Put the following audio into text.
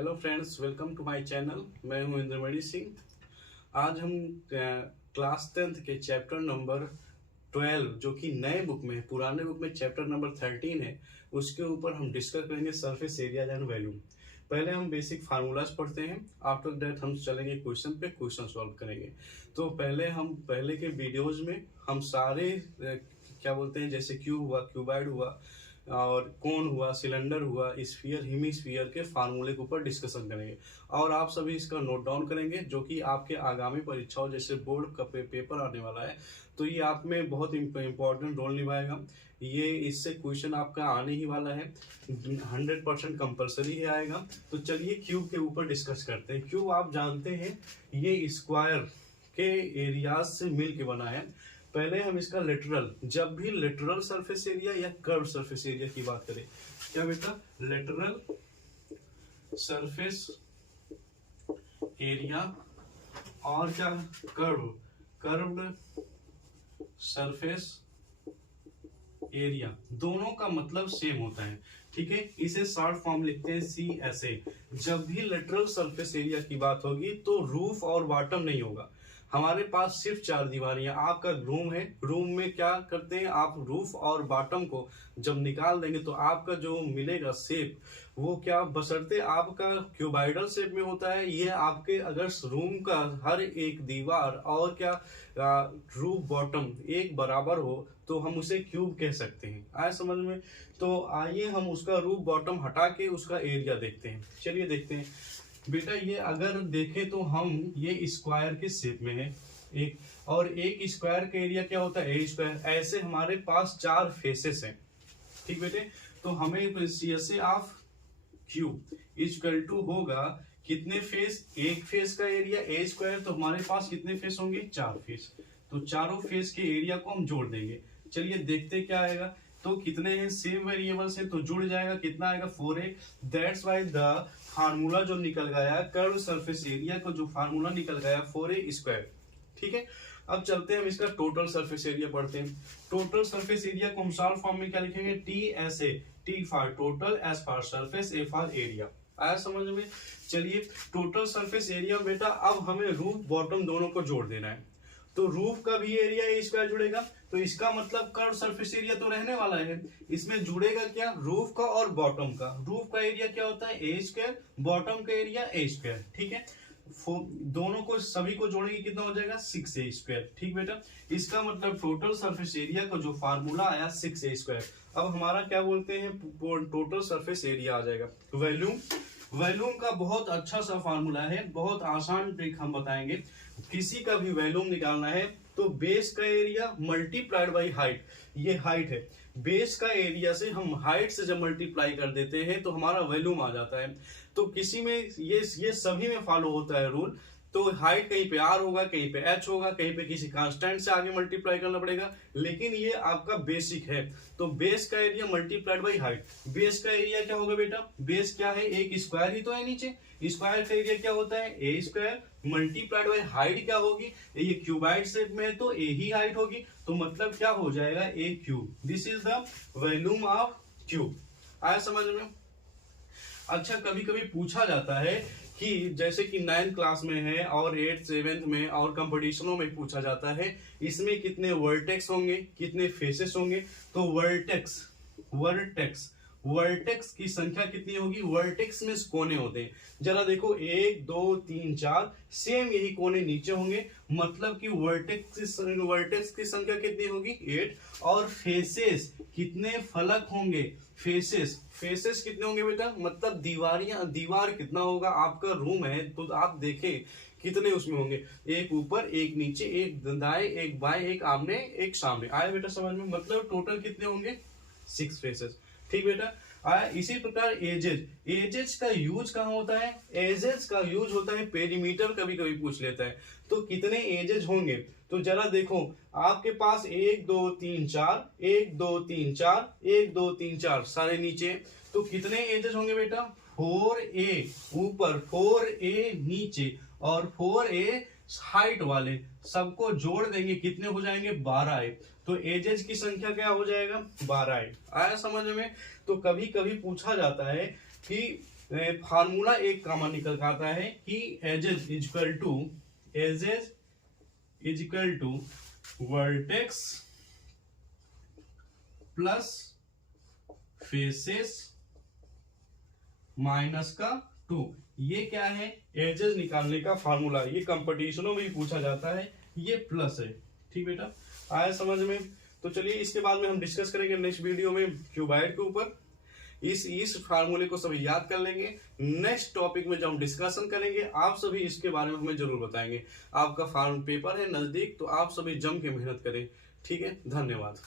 Hello friends, welcome to my channel. मैं हूं इंद्रमणि सिंह। आज हम क्लास 10th के चैप्टर नंबर 12 जो कि नए बुक में है, पुराने बुक में चैप्टर नंबर 13 है, उसके ऊपर हम डिस्कस करेंगे सरफेस एरिया एंड वॉल्यूम। पहले हम बेसिक फार्मूलाज पढ़ते हैं, आफ्टर दैट हम चलेंगे क्वेश्चन पे, क्वेश्चन सॉल्व करेंगे। तो पहले के वीडियोज में हम सारे क्या बोलते हैं, जैसे क्यूब हुआ, क्यूबाइड हुआ और कोन हुआ, सिलेंडर हुआ, स्फीयर, हेमिस्फीयर के फार्मूले के ऊपर डिस्कशन करेंगे और आप सभी इसका नोट डाउन करेंगे, जो कि आपके आगामी परीक्षाओं जैसे बोर्ड का पेपर आने वाला है तो ये आप में बहुत इंपॉर्टेंट रोल निभाएगा। ये इससे क्वेश्चन आपका आने ही वाला है, 100% कंपलसरी ही आएगा। तो चलिए क्यूब के ऊपर डिस्कस करते हैं। क्यूब आप जानते हैं ये स्क्वायर के एरियाज से मिल के बना है। पहले हम इसका लेटरल, जब भी लेटरल सरफेस एरिया या कर्व सरफेस एरिया की बात करें, क्या बेटा, लेटरल सरफेस एरिया और क्या कर्व्ड सरफेस एरिया, दोनों का मतलब सेम होता है। ठीक है, इसे शॉर्ट फॉर्म लिखते हैं CSA। जब भी लेटरल सरफेस एरिया की बात होगी तो रूफ और बॉटम नहीं होगा। हमारे पास सिर्फ 4 दीवारियां, आपका रूम है, रूम में क्या करते हैं आप, रूफ और बॉटम को जब निकाल देंगे तो आपका जो मिलेगा शेप वो क्या, बशर्ते आपका क्यूबाइडल शेप में होता है। ये आपके अगर रूम का हर एक दीवार और क्या रूफ बॉटम एक बराबर हो तो हम उसे क्यूब कह सकते हैं। आए समझ में? तो आइए हम उसका रूफ बॉटम हटा के उसका एरिया देखते हैं। चलिए देखते हैं बेटा, ये अगर देखें तो हम ये स्क्वायर के शेप में है एक, और एक स्क्वायर का एरिया क्या होता है, ए स्क्वायर। ऐसे हमारे पास 4 फेसेस हैं। ठीक बेटे, तो हमें CSA of cube equal to होगा कितने फेस, एक फेस का एरिया ए स्क्वायर, तो हमारे पास कितने फेस होंगे, 4 फेस। तो चारों फेस के एरिया को हम जोड़ देंगे। चलिए देखते क्या आएगा। तो कितने हैं, सेम वेरिएबल्स है तो जुड़ जाएगा, कितना आएगा, 4a। That's why the formula जो निकल गया कर्व सरफेस एरिया का जो फार्मूला निकल गया 4a स्क्वायर। ठीक है, अब चलते हैं हम इसका टोटल सरफेस एरिया पढ़ते हैं। टोटल सरफेस एरिया को हम शॉर्ट फॉर्म में क्या लिखेंगे, TSA, T for total, S for surface, A for area. आया समझ में? चलिए टोटल सरफेस एरिया बेटा, अब हमें रूफ बॉटम दोनों को जोड़ देना है। तो रूफ का भी एरिया ए स्क्वायर जुड़ेगा, तो इसका मतलब कर्व सरफेस एरिया तो रहने वाला है। इसमें जुड़ेगा क्या, रूफ का और बॉटम का। रूफ का एरिया क्या होता है, ए स्क्वायर, बॉटम का एरिया ए स्क्वायर। ठीक है, दोनों को सभी को जोड़ेंगे, कितना हो जाएगा, 6a स्क्वायर। ठीक बेटा, इसका मतलब टोटल सरफेस एरिया का जो फार्मूला आया 6a स्क्वायर। अब हमारा क्या बोलते हैं, टोटल सरफेस एरिया आ जाएगा। वॉल्यूम का बहुत अच्छा सा फार्मूला है, बहुत आसान ट्रिक हम बताएंगे। किसी का भी वॉल्यूम निकालना है तो बेस का एरिया मल्टीप्लाइड बाई हाइट, ये हाइट है, बेस का एरिया से हम हाइट से जब मल्टीप्लाई कर देते हैं तो हमारा वॉल्यूम आ जाता है। तो किसी में ये सभी में फॉलो होता है रूल। तो हाइट कहीं पे R होगा, कहीं पे H होगा, कहीं पे किसी कांस्टेंट से आगे मल्टीप्लाई करना पड़ेगा, लेकिन ये आपका बेसिक है। तो बेस का area multiplied by height. Base का एरिया क्या होगा बेटा, बेस क्या है, एक स्क्वायर ही तो है नीचे, स्क्वायर का एरिया क्या होता है, ए स्क्वायर मल्टीप्लाइड बाई हाइट क्या होगी, ये क्यूबाइड शेप में है तो ए ही हाइट होगी, तो मतलब क्या हो जाएगा, a cube. This is the volume of cube. आया समझ में? अच्छा, कभी कभी पूछा जाता है कि जैसे कि 9th क्लास में है और 8th 7th में और कंपटीशनों में पूछा जाता है, इसमें कितने वर्टेक्स होंगे, कितने फेसेस होंगे। तो वर्टेक्स की संख्या कितनी होगी, वर्टेक्स में कोने होते हैं, जरा देखो 1 2 3 4, सेम यही कोने नीचे होंगे, मतलब कि वर्टेक्स की संख्या कितनी होगी, 8। और फेसेस कितने फलक होंगे, फेसेस कितने होंगे बेटा, मतलब दीवार कितना होगा, आपका रूम है तो आप देखें कितने उसमें होंगे, एक ऊपर, एक नीचे, एक दाएं, एक बाएं, एक आमने, एक सामने। आया बेटा समझ में? मतलब टोटल कितने होंगे, 6 फेसेस। ठीक बेटा, आया। इसी प्रकार एजेज का यूज कहाँ होता है, एजेज का यूज होता है पेरीमीटर, कभी कभी पूछ लेता है। तो कितने एजेज होंगे, तो जरा देखो आपके पास 1 2 3 4, 1 2 3 4, 1 2 3 4 सारे नीचे, तो कितने एजेस होंगे बेटा, 4a ऊपर, 4a नीचे और 4a हाइट वाले, सबको जोड़ देंगे कितने हो जाएंगे, 12a। तो एजेस की संख्या क्या हो जाएगा, 12a। आया समझ में? तो कभी कभी पूछा जाता है कि फार्मूला एक कॉमन निकल कर आता है कि edges equal to vertex plus faces minus का 2। ये क्या है, एजेस निकालने का फार्मूला। ये कंपटीशनों में भी पूछा जाता है, ये प्लस है। ठीक बेटा, आया समझ में? तो चलिए इसके बाद में हम डिस्कस करेंगे नेक्स्ट वीडियो में क्यूबाइड के ऊपर। इस फार्मूले को सभी याद कर लेंगे। नेक्स्ट टॉपिक में जब हम डिस्कशन करेंगे आप सभी इसके बारे में हमें जरूर बताएंगे। आपका फार्म पेपर है नजदीक, तो आप सभी जम के मेहनत करें। ठीक है, धन्यवाद।